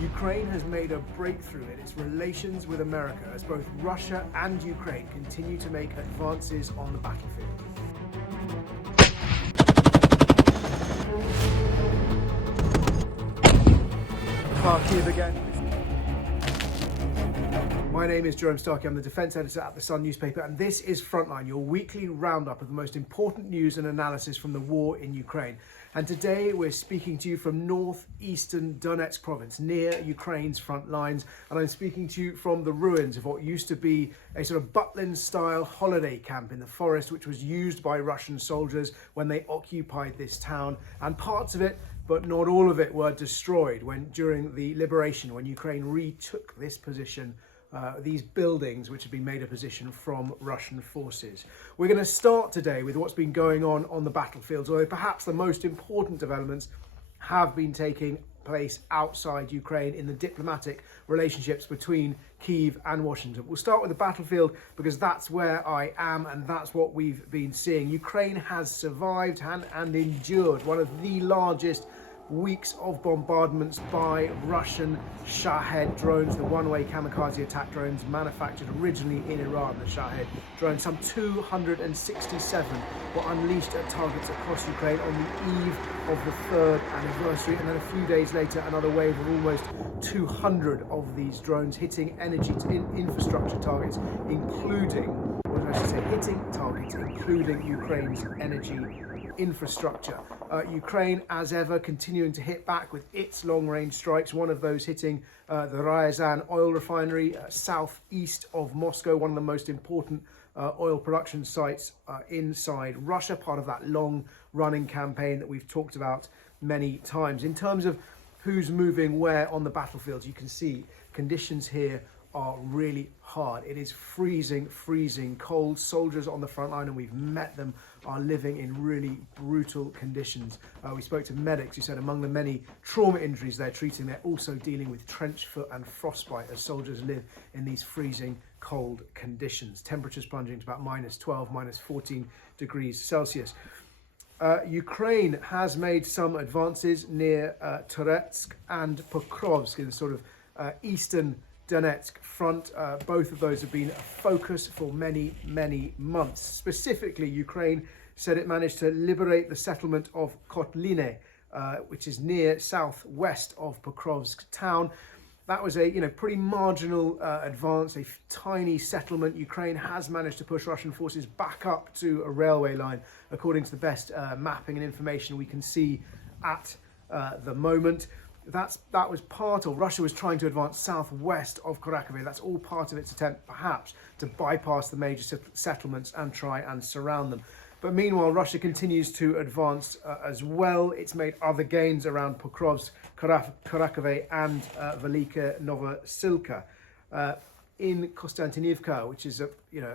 Ukraine has made a breakthrough in its relations with America as both Russia and Ukraine continue to make advances on the battlefield. Kharkiv again. My name is Jerome. I'm the defence editor at The Sun newspaper, and this is Frontline, your weekly roundup of the most important news and analysis from the war in Ukraine. And today we're speaking to you from northeastern Donetsk province, near Ukraine's front lines, and I'm speaking to you from the ruins of what used to be a sort of Butlin-style holiday camp in the forest, which was used by Russian soldiers when they occupied this town, and parts of it, but not all of it, were destroyed during the liberation, when Ukraine retook this position. These buildings which have been made a position from Russian forces. We're going to start today with what's been going on the battlefields, although perhaps the most important developments have been taking place outside Ukraine in the diplomatic relationships between Kyiv and Washington. We'll start with the battlefield because that's where I am and that's what we've been seeing. Ukraine has survived and endured one of the largest weeks of bombardments by Russian Shahed drones, the one-way kamikaze attack drones manufactured originally in Iran. The Shahed drones, some 267, were unleashed at targets across Ukraine on the eve of the third anniversary, and then a few days later another wave of almost 200 of these drones hitting energy infrastructure targets, including Ukraine's energy infrastructure. Ukraine, as ever, continuing to hit back with its long-range strikes, one of those hitting the Ryazan oil refinery southeast of Moscow, one of the most important oil production sites inside Russia, part of that long-running campaign that we've talked about many times. In terms of who's moving where on the battlefield, you can see conditions here are really hard. It is freezing cold. Soldiers on the front line, and we've met them, are living in really brutal conditions. We spoke to medics who said among the many trauma injuries they're treating, they're also dealing with trench foot and frostbite as soldiers live in these freezing cold conditions. Temperatures plunging to about -12, -14 degrees Celsius. Ukraine has made some advances near Toretsk and Pokrovsk in the sort of eastern Donetsk front. Both of those have been a focus for many months. Specifically, Ukraine said it managed to liberate the settlement of Kotline, which is near southwest of Pokrovsk town. That was a pretty marginal advance, a tiny settlement. Ukraine has managed to push Russian forces back up to a railway line, according to the best mapping and information we can see at the moment. That was part of Russia was trying to advance southwest of Kharkiv. That's all part of its attempt, perhaps, to bypass the major settlements and try and surround them. But meanwhile, Russia continues to advance as well. It's made other gains around Pokrovsk, Kharkiv, and Velika Novosilka. In Konstantinivka, which is a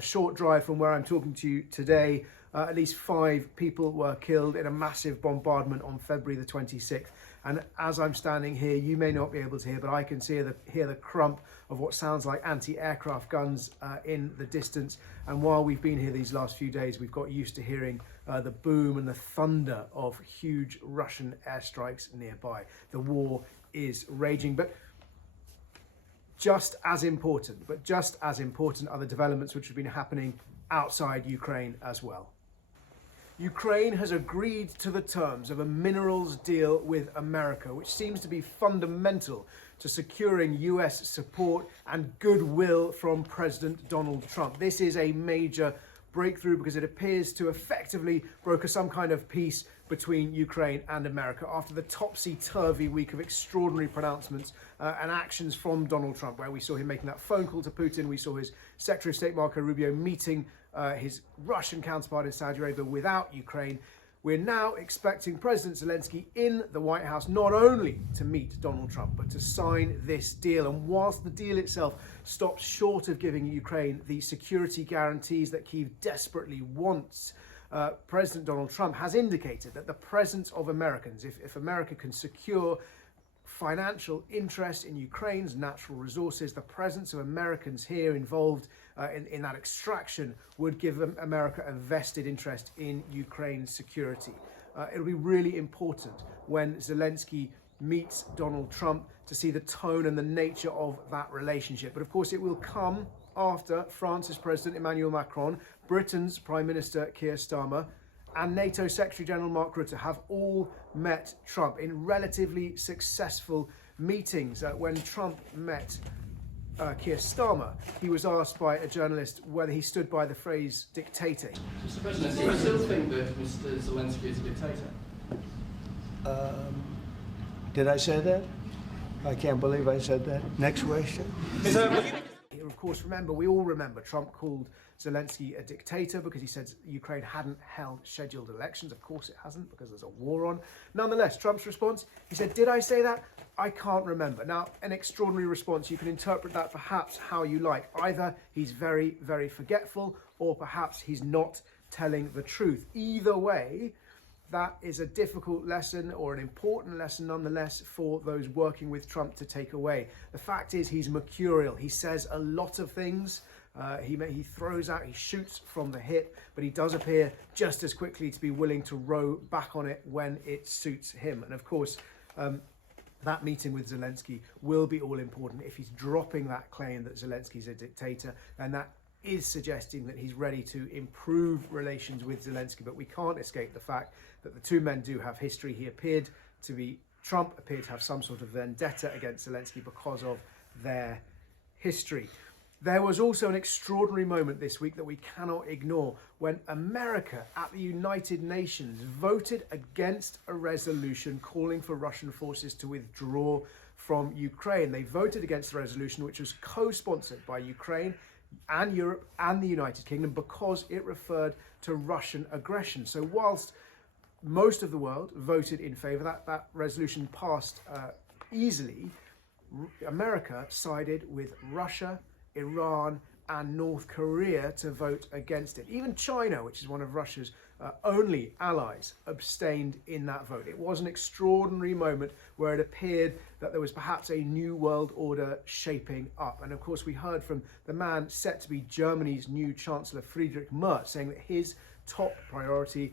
short drive from where I'm talking to you today, at least 5 people were killed in a massive bombardment on February the 26th. And as I'm standing here, you may not be able to hear, but I can hear the crump of what sounds like anti-aircraft guns in the distance. And while we've been here these last few days, we've got used to hearing the boom and the thunder of huge Russian airstrikes nearby. The war is raging, but just as important are the developments which have been happening outside Ukraine as well. Ukraine has agreed to the terms of a minerals deal with America, which seems to be fundamental to securing US support and goodwill from President Donald Trump. This is a major breakthrough because it appears to effectively broker some kind of peace between Ukraine and America after the topsy-turvy week of extraordinary pronouncements and actions from Donald Trump, where we saw him making that phone call to Putin. We saw his Secretary of State Marco Rubio meeting his Russian counterpart in Saudi Arabia without Ukraine. We're now expecting President Zelensky in the White House not only to meet Donald Trump, but to sign this deal. And whilst the deal itself stops short of giving Ukraine the security guarantees that Kyiv desperately wants, President Donald Trump has indicated that the presence of Americans, if America can secure financial interest in Ukraine's natural resources, the presence of Americans here involved in that extraction would give America a vested interest in Ukraine's security. It'll be really important when Zelensky meets Donald Trump to see the tone and the nature of that relationship. But of course, it will come after France's President Emmanuel Macron, Britain's Prime Minister Keir Starmer, and NATO Secretary General Mark Rutte have all met Trump in relatively successful meetings. When Trump met Keir Starmer, he was asked by a journalist whether he stood by the phrase dictator. Mr. President, do you still think that Mr. Zelensky is a dictator? Did I say that? I can't believe I said that. Next question. Of course, we all remember Trump called Zelensky a dictator because he said Ukraine hadn't held scheduled elections. Of course it hasn't, because there's a war on. Nonetheless, Trump's response, he said, did I say that? I can't remember. Now, an extraordinary response. You can interpret that perhaps how you like. Either he's very, very forgetful, or perhaps he's not telling the truth. Either way, that is a difficult lesson, or an important lesson nonetheless, for those working with Trump to take away. The fact is, he's mercurial. He says a lot of things. He throws out, he shoots from the hip, but he does appear just as quickly to be willing to row back on it when it suits him. And of course, that meeting with Zelensky will be all important. If he's dropping that claim that Zelensky's a dictator, then that is suggesting that he's ready to improve relations with Zelensky. But we can't escape the fact that the two men do have history. Trump appeared to have some sort of vendetta against Zelensky because of their history. There was also an extraordinary moment this week that we cannot ignore when America at the United Nations voted against a resolution calling for Russian forces to withdraw from Ukraine. They voted against the resolution, which was co-sponsored by Ukraine and Europe and the United Kingdom, because it referred to Russian aggression. So whilst most of the world voted in favour, that resolution passed easily, America sided with Russia, Iran and North Korea to vote against it. Even China, which is one of Russia's only allies, abstained in that vote. It was an extraordinary moment where it appeared that there was perhaps a new world order shaping up. And of course, we heard from the man set to be Germany's new Chancellor, Friedrich Merz, saying that his top priority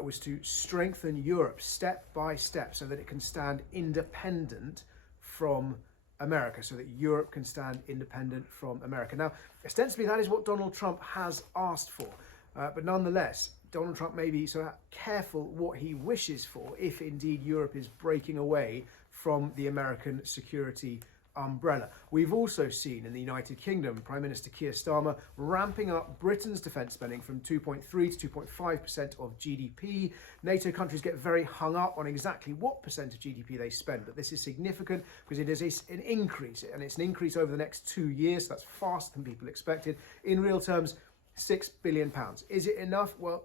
was to strengthen Europe step by step so that it can stand independent from America, so that Europe can stand independent from America. Now, ostensibly, that is what Donald Trump has asked for. But nonetheless, Donald Trump may be so careful what he wishes for if indeed Europe is breaking away from the American security umbrella. We've also seen in the United Kingdom, Prime Minister Keir Starmer ramping up Britain's defence spending from 2.3 to 2.5% of GDP. NATO countries get very hung up on exactly what percent of GDP they spend, but this is significant because it is an increase, and it's an increase over the next 2 years. So that's faster than people expected. In real terms, £6 billion. Is it enough? Well,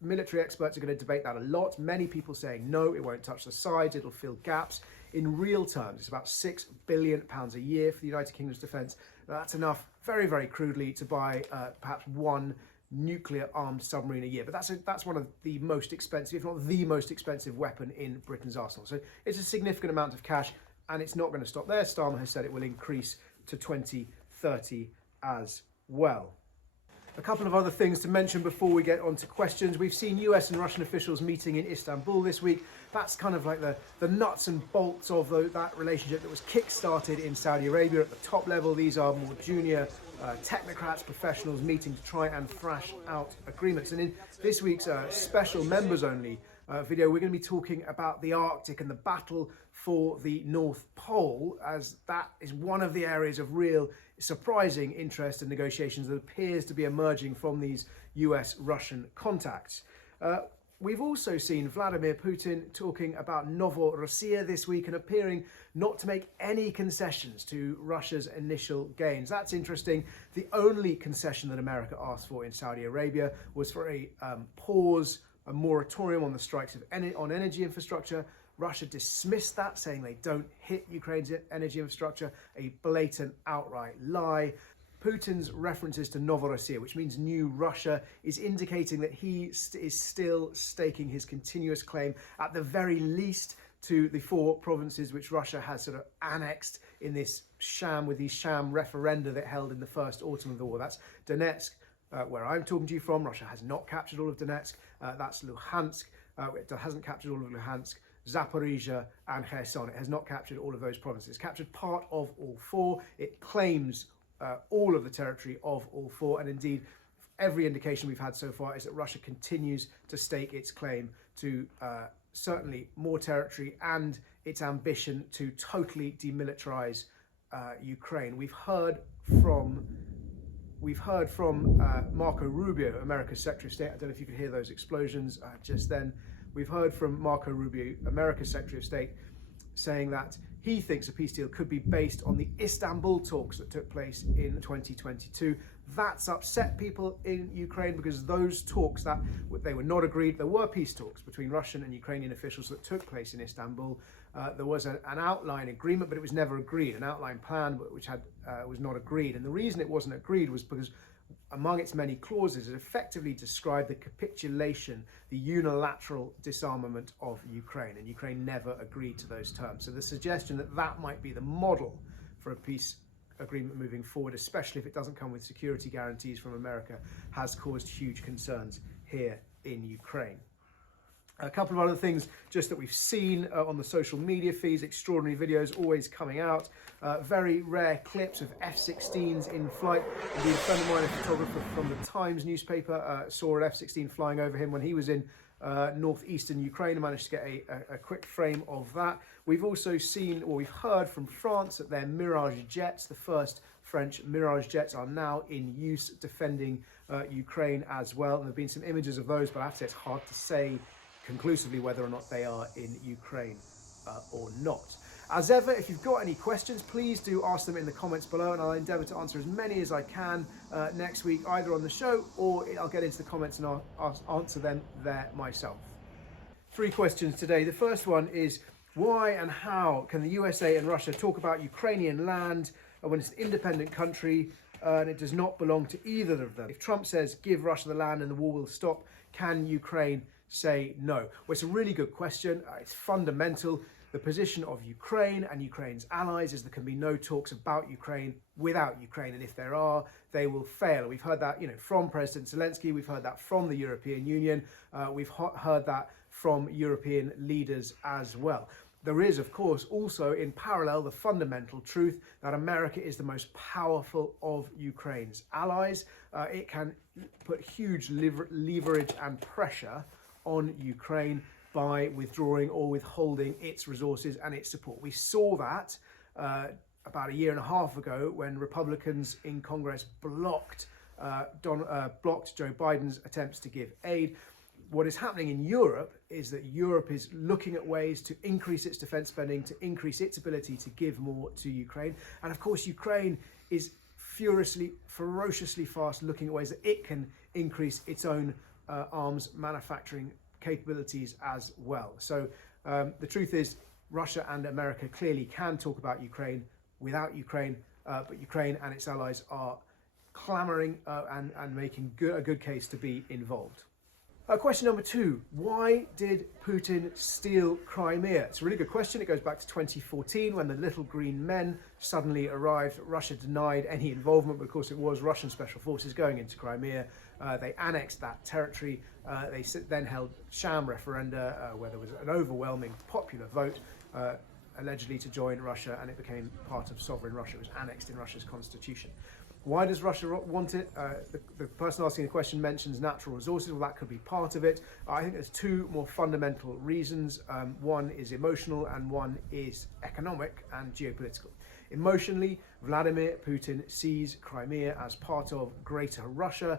military experts are going to debate that a lot. Many people saying no, it won't touch the sides, it'll fill gaps. In real terms, it's about £6 billion a year for the United Kingdom's defence. That's enough, very, very crudely, to buy perhaps one nuclear-armed submarine a year. But that's one of the most expensive, if not the most expensive weapon in Britain's arsenal. So it's a significant amount of cash, and it's not going to stop there. Starmer has said it will increase to 2030 as well. A couple of other things to mention before we get on to questions. We've seen US and Russian officials meeting in Istanbul this week. That's kind of like the nuts and bolts of that relationship that was kick-started in Saudi Arabia at the top level. These are more junior technocrats, professionals meeting to try and thrash out agreements. And in this week's special members-only video, we're going to be talking about the Arctic and the battle for the North Pole, as that is one of the areas of real surprising interest and negotiations that appears to be emerging from these US-Russian contacts. We've also seen Vladimir Putin talking about Novorossiya this week and appearing not to make any concessions to Russia's initial gains. That's interesting. The only concession that America asked for in Saudi Arabia was for a pause, a moratorium on the strikes on energy infrastructure. Russia dismissed that, saying they don't hit Ukraine's energy infrastructure, a blatant, outright lie. Putin's references to Novorossiya, which means New Russia, is indicating that he is still staking his continuous claim, at the very least, to the 4 provinces which Russia has sort of annexed in this with these sham referenda that held in the first autumn of the war. That's Donetsk, where I'm talking to you from. Russia has not captured all of Donetsk. That's Luhansk. It hasn't captured all of Luhansk. Zaporizhia and Kherson. It has not captured all of those provinces. It's captured part of all four. It claims all of the territory of all four, and indeed every indication we've had so far is that Russia continues to stake its claim to certainly more territory and its ambition to totally demilitarize Ukraine. We've heard from Marco Rubio, America's Secretary of State. I don't know if you could hear those explosions just then. We've heard from Marco Rubio, America's Secretary of State, saying that he thinks a peace deal could be based on the Istanbul talks that took place in 2022. That's upset people in Ukraine because those talks, that they were not agreed. There were peace talks between Russian and Ukrainian officials that took place in Istanbul. There was an outline agreement, but it was never agreed, an outline plan which was not agreed. And the reason it wasn't agreed was because among its many clauses, it effectively described the capitulation, the unilateral disarmament of Ukraine, and Ukraine never agreed to those terms. So the suggestion that that might be the model for a peace agreement moving forward, especially if it doesn't come with security guarantees from America, has caused huge concerns here in Ukraine. A couple of other things just that we've seen on the social media feeds, extraordinary videos always coming out, very rare clips of F-16s in flight. Indeed, a friend of mine, a photographer from the Times newspaper, saw an F-16 flying over him when he was in northeastern Ukraine and managed to get a quick frame of that. We've also seen, or we've heard from France that their Mirage jets, the first French Mirage jets, are now in use defending Ukraine as well. And there have been some images of those, but I have to say it's hard to say conclusively whether or not they are in Ukraine or not. As ever, if you've got any questions, please do ask them in the comments below, and I'll endeavour to answer as many as I can next week, either on the show or I'll get into the comments and I'll answer them there myself. 3 questions today. The first one is, why and how can the USA and Russia talk about Ukrainian land when it's an independent country and it does not belong to either of them? If Trump says, give Russia the land and the war will stop, can Ukraine say no? Well, it's a really good question. It's fundamental. The position of Ukraine and Ukraine's allies is there can be no talks about Ukraine without Ukraine, and if there are, they will fail. We've heard that, from President Zelensky. We've heard that from the European Union. We've heard that from European leaders as well. There is, of course, also in parallel the fundamental truth that America is the most powerful of Ukraine's allies. It can put huge leverage and pressure on Ukraine by withdrawing or withholding its resources and its support. We saw that about a year and a half ago when Republicans in Congress blocked Joe Biden's attempts to give aid. What is happening in Europe is that Europe is looking at ways to increase its defense spending, to increase its ability to give more to Ukraine. And of course, Ukraine is ferociously fast looking at ways that it can increase its own arms manufacturing capabilities as well. So the truth is, Russia and America clearly can talk about Ukraine without Ukraine, but Ukraine and its allies are clamoring and making a good case to be involved. Question number 2, why did Putin steal Crimea? It's a really good question. It goes back to 2014 when the little green men suddenly arrived. Russia denied any involvement, but of course it was Russian special forces going into Crimea. They annexed that territory. They then held sham referenda where there was an overwhelming popular vote allegedly to join Russia, and it became part of sovereign Russia. It was annexed in Russia's constitution. Why does Russia want it? The person asking the question mentions natural resources. Well, that could be part of it. I think there's 2 more fundamental reasons. One is emotional and one is economic and geopolitical. Emotionally, Vladimir Putin sees Crimea as part of Greater Russia.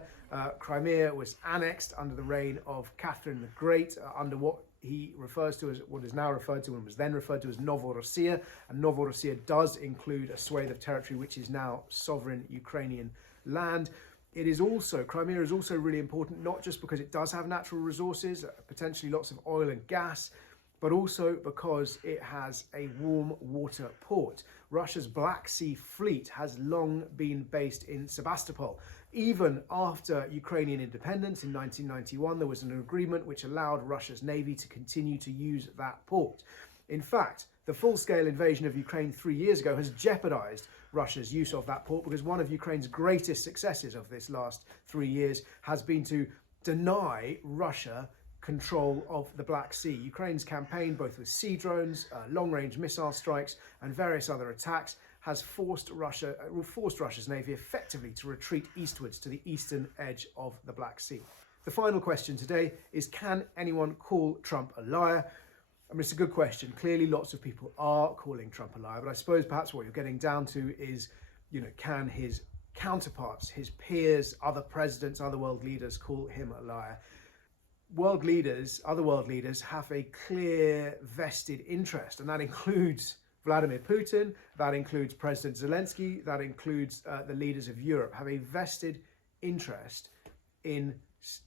Crimea was annexed under the reign of Catherine the Great, under what he refers to as, what is now referred to and was then referred to as Novorossiya. And Novorossiya does include a swathe of territory which is now sovereign Ukrainian land. It is also, Crimea is also really important, not just because it does have natural resources, potentially lots of oil and gas, but also because it has a warm water port. Russia's Black Sea Fleet has long been based in Sebastopol. Even after Ukrainian independence in 1991, there was an agreement which allowed Russia's navy to continue to use that port. In fact, the full-scale invasion of Ukraine 3 years ago has jeopardized Russia's use of that port, because one of Ukraine's greatest successes of this last 3 years has been to deny Russia control of the Black Sea. Ukraine's campaign, both with sea drones, long-range missile strikes, and various other attacks, has forced Russia's navy effectively to retreat eastwards to the eastern edge of the Black Sea. The final question today is, can anyone call Trump a liar? I mean, it's a good question. Clearly, lots of people are calling Trump a liar, but I suppose perhaps what you're getting down to is, can his counterparts, his peers, other presidents, other world leaders call him a liar? Other world leaders have a clear vested interest, and that includes Vladimir Putin, that includes President Zelensky, that includes the leaders of Europe, have a vested interest in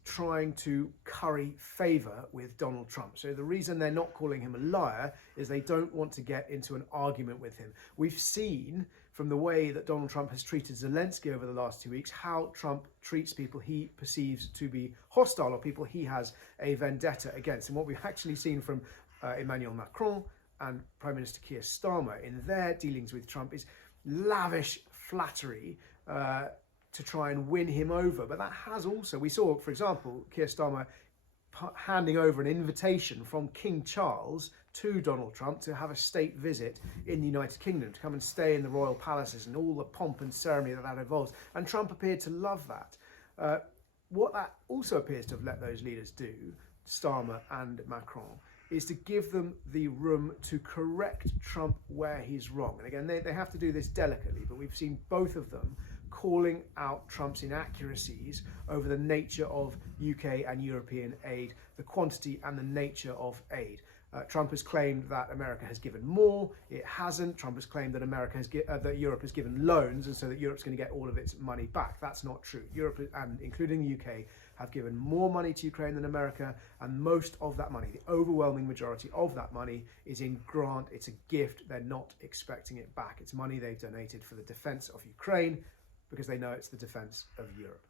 trying to curry favour with Donald Trump. So the reason they're not calling him a liar is they don't want to get into an argument with him. We've seen from the way that Donald Trump has treated Zelensky over the last 2 weeks how Trump treats people he perceives to be hostile or people he has a vendetta against. And what we've actually seen from Emmanuel Macron and Prime Minister Keir Starmer in their dealings with Trump is lavish flattery to try and win him over. But that has also, we saw, for example, Keir Starmer handing over an invitation from King Charles to Donald Trump to have a state visit in the United Kingdom, to come and stay in the royal palaces and all the pomp and ceremony that involves. And Trump appeared to love that. What that also appears to have let those leaders do, Starmer and Macron, is to give them the room to correct Trump where he's wrong. And again, they have to do this delicately, but we've seen both of them calling out Trump's inaccuracies over the nature of UK and European aid, the quantity and the nature of aid. Trump has claimed that America has given more. It hasn't. Trump has claimed that that Europe has given loans, and so that Europe's going to get all of its money back. That's not true. Europe, and including the UK, have given more money to Ukraine than America, and most of that money, the overwhelming majority of that money, is in grant. It's a gift. They're not expecting it back. It's money they've donated for the defense of Ukraine, because they know it's the defense of Europe.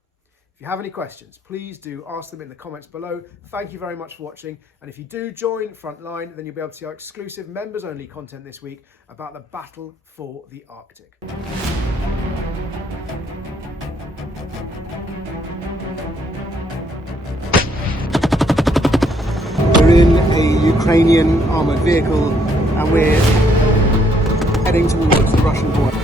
If you have any questions, please do ask them in the comments below. Thank you very much for watching. And if you do join Frontline, then you'll be able to see our exclusive members-only content this week about the battle for the Arctic. We're in a Ukrainian armoured vehicle and we're heading towards the Russian border.